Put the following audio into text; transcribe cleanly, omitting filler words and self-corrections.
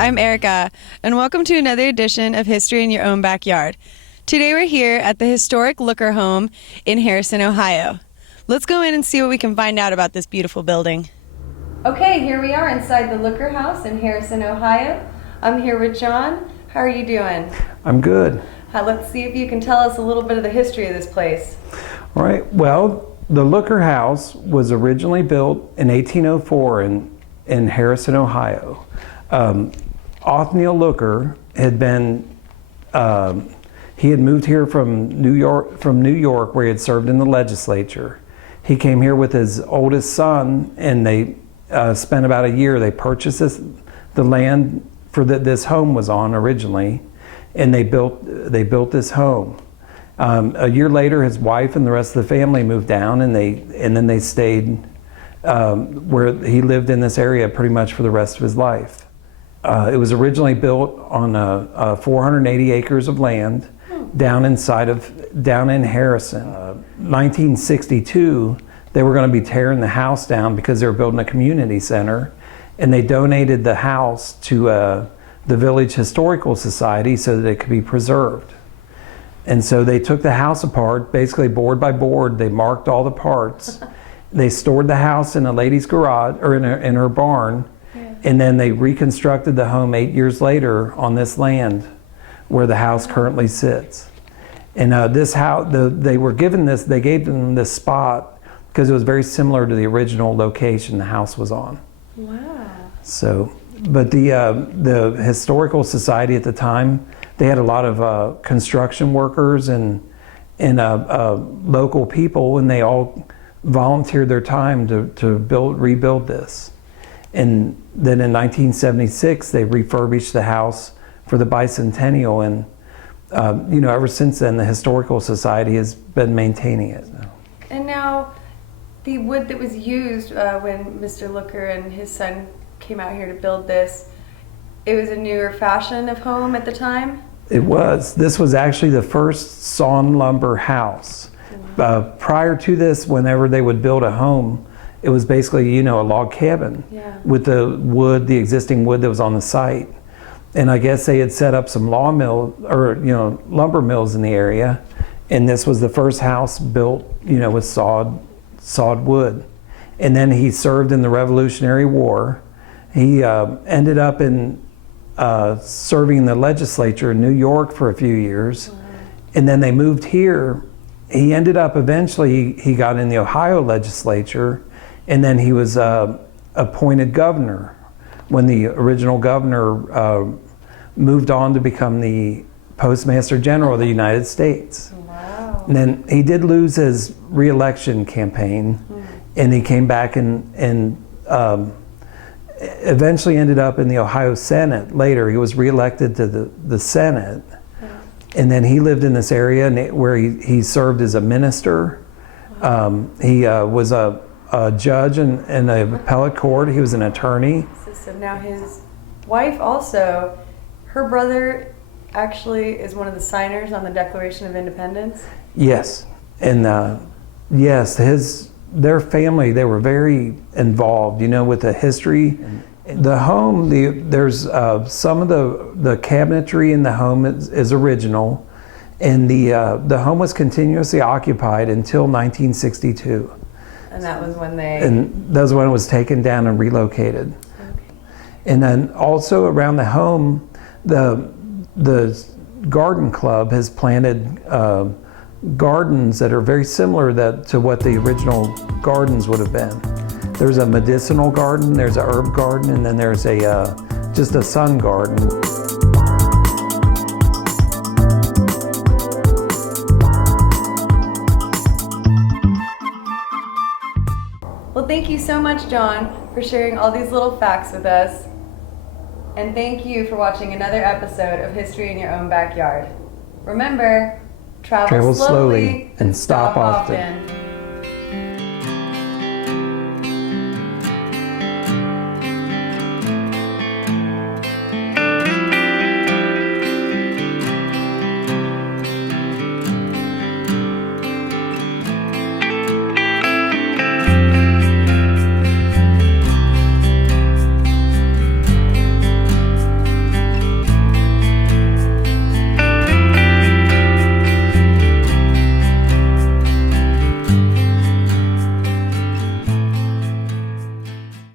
I'm Erica, and welcome to another edition of History in Your Own Backyard. Today we're here at the historic Looker home in Harrison, Ohio. Let's go in and see what we can find out about this beautiful building. Okay, here we are inside the Looker House in Harrison, Ohio. I'm here with John. How are you doing? I'm good. Let's see if you can tell us a little bit of the history of this place. All right, well, the Looker House was originally built in 1804 in Harrison, Ohio. Othniel Looker had been, he had moved here from New York where he had served in the legislature. He came here with his oldest son, and they spent about a year. They purchased the land for that this home was on originally, and they built this home. A year later, his wife and the rest of the family moved down, and then they stayed where he lived in this area pretty much for the rest of his life. It was originally built on 480 acres of land down in Harrison. 1962, they were going to be tearing the house down because they were building a community center, and they donated the house to the Village Historical Society so that it could be preserved. And so they took the house apart, basically board by board. They marked all the parts. They stored the house in a lady's garage, or in her barn, and then they reconstructed the home 8 years later on this land where the house currently sits. And this house, they gave them this spot because it was very similar to the original location the house was on. Wow. So, but the Historical Society at the time, they had a lot of construction workers and local people, and they all volunteered their time to rebuild this. And then in 1976, they refurbished the house for the bicentennial, and ever since then, the Historical Society has been maintaining it. And now, the wood that was used when Mr. Looker and his son came out here to build this, it was a newer fashion of home at the time? It was. This was actually the first sawn lumber house. Prior to this, whenever they would build a home, it was basically, a log cabin with the existing wood that was on the site. And I guess they had set up some lumber mills in the area, and this was the first house built, with sawed wood. And then he served in the Revolutionary War. He ended up serving in the legislature in New York for a few years, and then they moved here. He ended up eventually, he got in the Ohio legislature, and then he was appointed governor when the original governor moved on to become the Postmaster General of the United States. Wow. And then he did lose his re-election campaign, and he came back and eventually ended up in the Ohio Senate later. He was re-elected to the Senate. And then he lived in this area where he served as a minister. He was a judge in an appellate court. He was an attorney. So now his wife also, her brother actually is one of the signers on the Declaration of Independence? Yes. And yes, their family, they were very involved, with the history. The home, there's some of the cabinetry in the home is original, and the home was continuously occupied until 1962. And that was when when it was taken down and relocated. Okay. And then also around the home, the garden club has planted gardens that are very similar to what the original gardens would have been. There's a medicinal garden, there's a herb garden, and then there's just a sun garden. Well, thank you so much, John, for sharing all these little facts with us. And thank you for watching another episode of History in Your Own Backyard. Remember, travel slowly and stop often.